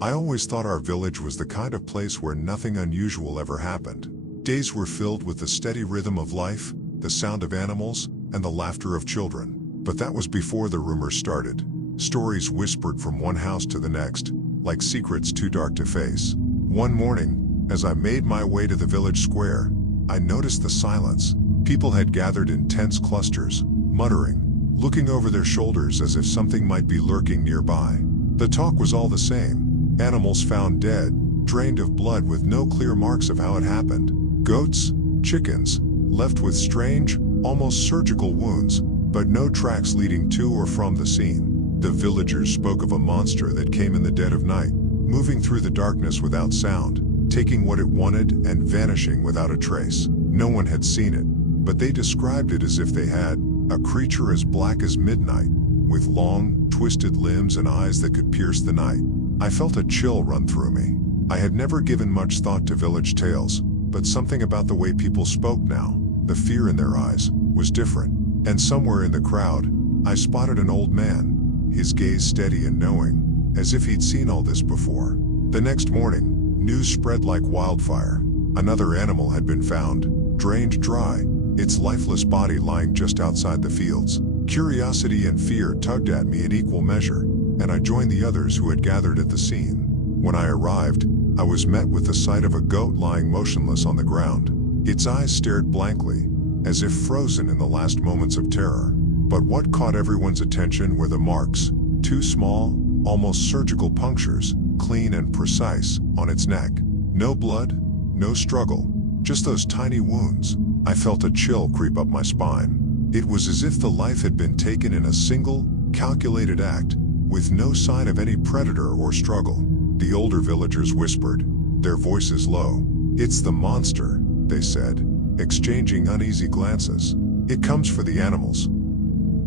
I always thought our village was the kind of place where nothing unusual ever happened. Days were filled with the steady rhythm of life, the sound of animals, and the laughter of children. But that was before the rumors started. Stories whispered from one house to the next, like secrets too dark to face. One morning, as I made my way to the village square, I noticed the silence. People had gathered in tense clusters, muttering, looking over their shoulders as if something might be lurking nearby. The talk was all the same. Animals found dead, drained of blood with no clear marks of how it happened. Goats, chickens, left with strange, almost surgical wounds, but no tracks leading to or from the scene. The villagers spoke of a monster that came in the dead of night, moving through the darkness without sound, taking what it wanted and vanishing without a trace. No one had seen it, but they described it as if they had, a creature as black as midnight, with long, twisted limbs and eyes that could pierce the night. I felt a chill run through me. I had never given much thought to village tales, but something about the way people spoke now, the fear in their eyes, was different. And somewhere in the crowd, I spotted an old man, his gaze steady and knowing, as if he'd seen all this before. The next morning, news spread like wildfire. Another animal had been found, drained dry, its lifeless body lying just outside the fields. Curiosity and fear tugged at me in equal measure, and I joined the others who had gathered at the scene. When I arrived, I was met with the sight of a goat lying motionless on the ground. Its eyes stared blankly, as if frozen in the last moments of terror. But what caught everyone's attention were the marks, two small, almost surgical punctures, clean and precise, on its neck. No blood, no struggle, just those tiny wounds. I felt a chill creep up my spine. It was as if the life had been taken in a single, calculated act, with no sign of any predator or struggle. The older villagers whispered, their voices low. "It's the monster," they said, exchanging uneasy glances. "It comes for the animals."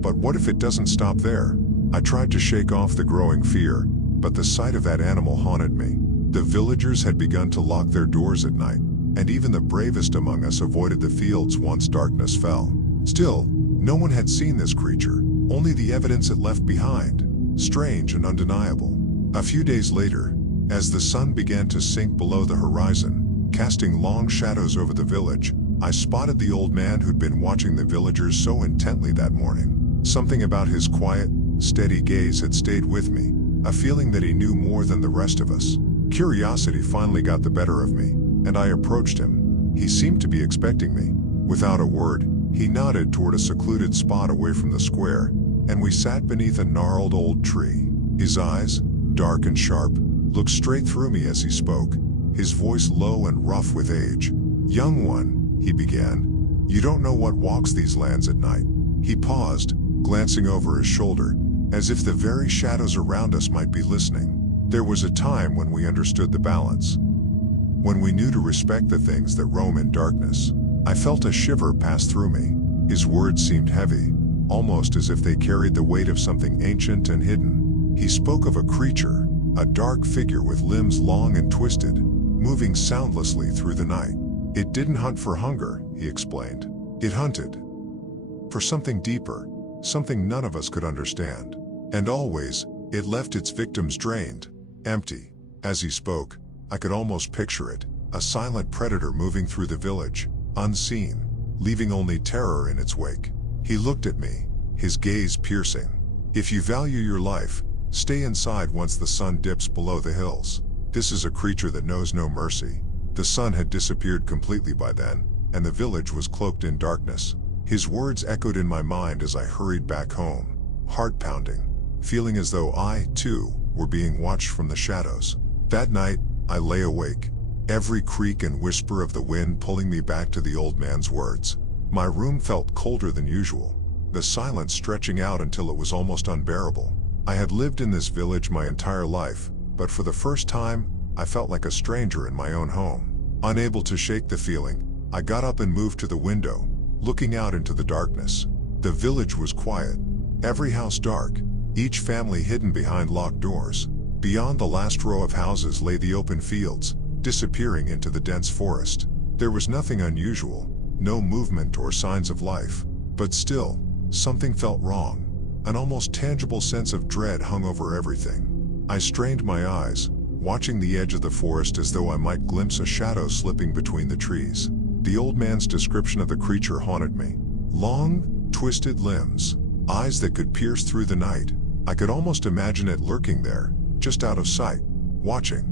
But what if it doesn't stop there? I tried to shake off the growing fear, but the sight of that animal haunted me. The villagers had begun to lock their doors at night, and even the bravest among us avoided the fields once darkness fell. Still, no one had seen this creature, only the evidence it left behind, strange and undeniable. A few days later, as the sun began to sink below the horizon, casting long shadows over the village, I spotted the old man who'd been watching the villagers so intently that morning. Something about his quiet, steady gaze had stayed with me, a feeling that he knew more than the rest of us. Curiosity finally got the better of me, and I approached him. He seemed to be expecting me. Without a word, he nodded toward a secluded spot away from the square, and we sat beneath a gnarled old tree. His eyes, dark and sharp, looked straight through me as he spoke, his voice low and rough with age. "Young one," he began, "you don't know what walks these lands at night." He paused, glancing over his shoulder, as if the very shadows around us might be listening. There was a time when we understood the balance, when we knew to respect the things that roam in darkness. I felt a shiver pass through me. His words seemed heavy, almost as if they carried the weight of something ancient and hidden. He spoke of a creature, a dark figure with limbs long and twisted, moving soundlessly through the night. It didn't hunt for hunger, he explained. It hunted for something deeper, something none of us could understand. And always, it left its victims drained, empty. As he spoke, I could almost picture it, a silent predator moving through the village, unseen, leaving only terror in its wake. He looked at me, his gaze piercing. "If you value your life, stay inside once the sun dips below the hills. This is a creature that knows no mercy." The sun had disappeared completely by then, and the village was cloaked in darkness. His words echoed in my mind as I hurried back home, heart pounding, feeling as though I, too, were being watched from the shadows. That night, I lay awake, every creak and whisper of the wind pulling me back to the old man's words. My room felt colder than usual, the silence stretching out until it was almost unbearable. I had lived in this village my entire life, but for the first time, I felt like a stranger in my own home. Unable to shake the feeling, I got up and moved to the window, looking out into the darkness. The village was quiet, every house dark, each family hidden behind locked doors. Beyond the last row of houses lay the open fields, disappearing into the dense forest. There was nothing unusual, no movement or signs of life, but still, something felt wrong. An almost tangible sense of dread hung over everything. I strained my eyes, watching the edge of the forest as though I might glimpse a shadow slipping between the trees. The old man's description of the creature haunted me. Long, twisted limbs, eyes that could pierce through the night. I could almost imagine it lurking there, just out of sight, watching.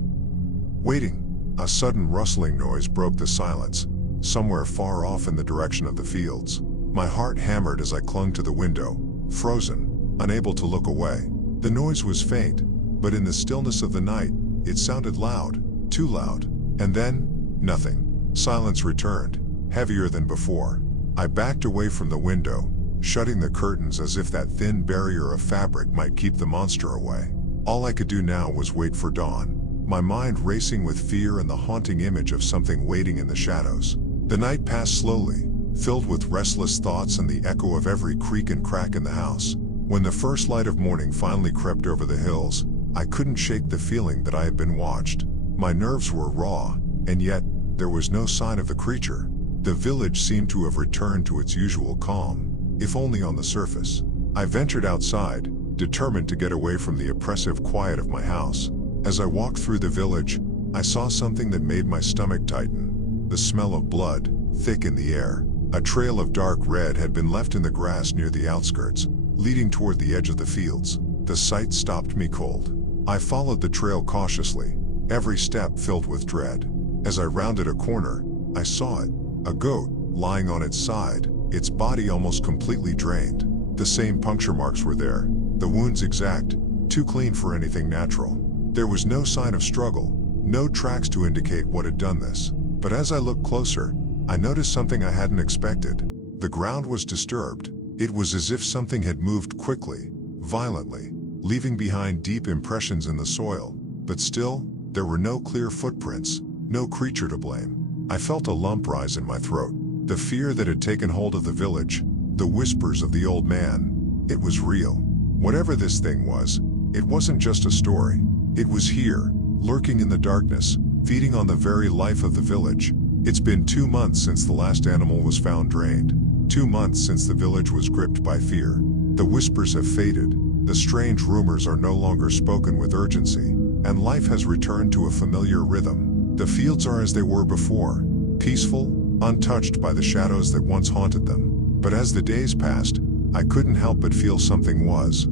Waiting. A sudden rustling noise broke the silence, somewhere far off in the direction of the fields. My heart hammered as I clung to the window, frozen, unable to look away. The noise was faint, but in the stillness of the night, it sounded loud, too loud. And then, nothing. Silence returned, heavier than before. I backed away from the window, shutting the curtains as if that thin barrier of fabric might keep the monster away. All I could do now was wait for dawn, my mind racing with fear and the haunting image of something waiting in the shadows. The night passed slowly, filled with restless thoughts and the echo of every creak and crack in the house. When the first light of morning finally crept over the hills, I couldn't shake the feeling that I had been watched. My nerves were raw, and yet, there was no sign of the creature. The village seemed to have returned to its usual calm, if only on the surface. I ventured outside, determined to get away from the oppressive quiet of my house. As I walked through the village, I saw something that made my stomach tighten. The smell of blood, thick in the air. A trail of dark red had been left in the grass near the outskirts, leading toward the edge of the fields. The sight stopped me cold. I followed the trail cautiously, every step filled with dread. As I rounded a corner, I saw it. A goat, lying on its side, its body almost completely drained. The same puncture marks were there, the wounds exact, too clean for anything natural. There was no sign of struggle, no tracks to indicate what had done this. But as I looked closer, I noticed something I hadn't expected. The ground was disturbed. It was as if something had moved quickly, violently, leaving behind deep impressions in the soil. But still, there were no clear footprints, no creature to blame. I felt a lump rise in my throat. The fear that had taken hold of the village, the whispers of the old man, it was real. Whatever this thing was, it wasn't just a story. It was here, lurking in the darkness, feeding on the very life of the village. It's been 2 months since the last animal was found drained. 2 months since the village was gripped by fear. The whispers have faded, the strange rumors are no longer spoken with urgency, and life has returned to a familiar rhythm. The fields are as they were before, peaceful, untouched by the shadows that once haunted them. But as the days passed, I couldn't help but feel something was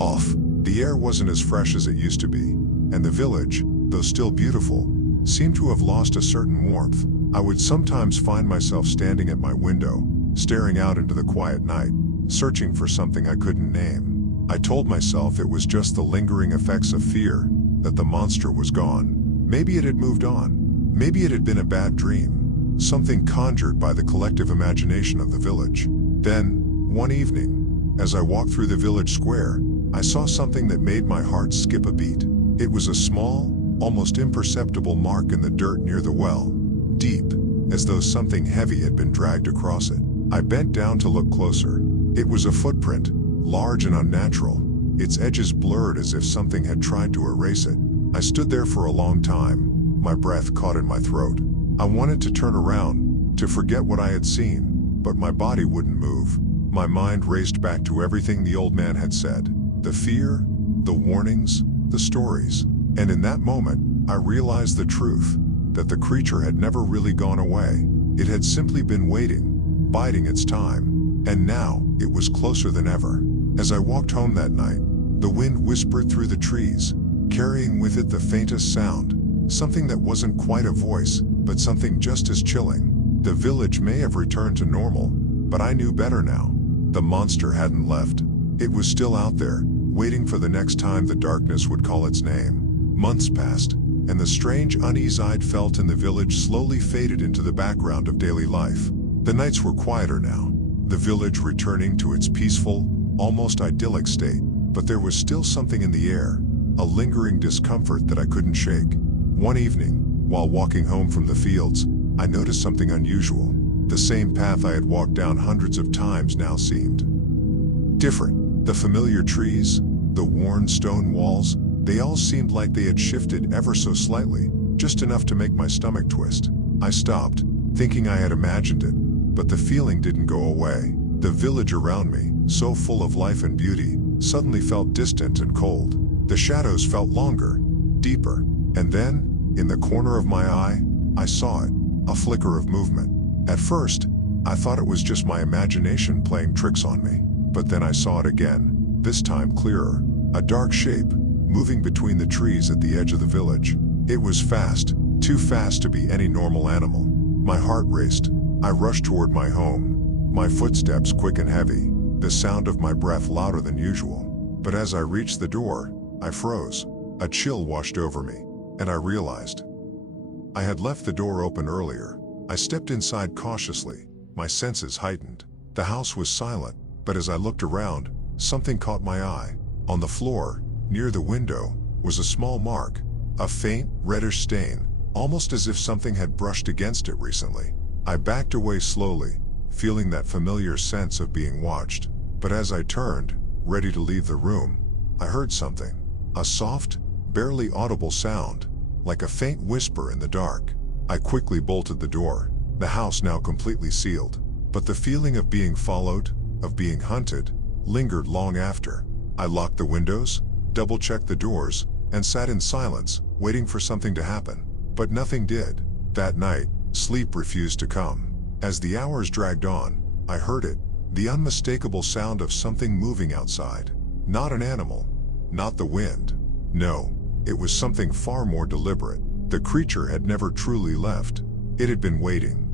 off. The air wasn't as fresh as it used to be, and the village, though still beautiful, seemed to have lost a certain warmth. I would sometimes find myself standing at my window, staring out into the quiet night, searching for something I couldn't name. I told myself it was just the lingering effects of fear, that the monster was gone. Maybe it had moved on. Maybe it had been a bad dream, something conjured by the collective imagination of the village. Then, one evening, as I walked through the village square, I saw something that made my heart skip a beat. It was a small, almost imperceptible mark in the dirt near the well, deep, as though something heavy had been dragged across it. I bent down to look closer. It was a footprint, large and unnatural, its edges blurred as if something had tried to erase it. I stood there for a long time, my breath caught in my throat. I wanted to turn around, to forget what I had seen, but my body wouldn't move. My mind raced back to everything the old man had said. The fear, the warnings, the stories. And in that moment, I realized the truth, that the creature had never really gone away. It had simply been waiting, biding its time. And now, it was closer than ever. As I walked home that night, the wind whispered through the trees, carrying with it the faintest sound, something that wasn't quite a voice, but something just as chilling. The village may have returned to normal, but I knew better now. The monster hadn't left. It was still out there, waiting for the next time the darkness would call its name. Months passed, and the strange unease I'd felt in the village slowly faded into the background of daily life. The nights were quieter now, the village returning to its peaceful, almost idyllic state, but there was still something in the air, a lingering discomfort that I couldn't shake. One evening, while walking home from the fields, I noticed something unusual. The same path I had walked down hundreds of times now seemed different. The familiar trees, the worn stone walls, they all seemed like they had shifted ever so slightly, just enough to make my stomach twist. I stopped, thinking I had imagined it, but the feeling didn't go away. The village around me, so full of life and beauty, suddenly felt distant and cold. The shadows felt longer, deeper. And then, in the corner of my eye, I saw it, a flicker of movement. At first, I thought it was just my imagination playing tricks on me. But then I saw it again, this time clearer. A dark shape, moving between the trees at the edge of the village. It was fast, too fast to be any normal animal. My heart raced. I rushed toward my home, my footsteps quick and heavy, the sound of my breath louder than usual. But as I reached the door, I froze. A chill washed over me, and I realized I had left the door open earlier. I stepped inside cautiously, my senses heightened. The house was silent, but as I looked around, something caught my eye. On the floor, near the window, was a small mark, a faint, reddish stain, almost as if something had brushed against it recently. I backed away slowly, feeling that familiar sense of being watched. But as I turned, ready to leave the room, I heard something. A soft, barely audible sound, like a faint whisper in the dark. I quickly bolted the door, the house now completely sealed. But the feeling of being followed, of being hunted, lingered long after. I locked the windows, double-checked the doors, and sat in silence, waiting for something to happen. But nothing did. That night, sleep refused to come. As the hours dragged on, I heard it, the unmistakable sound of something moving outside. Not an animal, not the wind. No, it was something far more deliberate. The creature had never truly left. It had been waiting.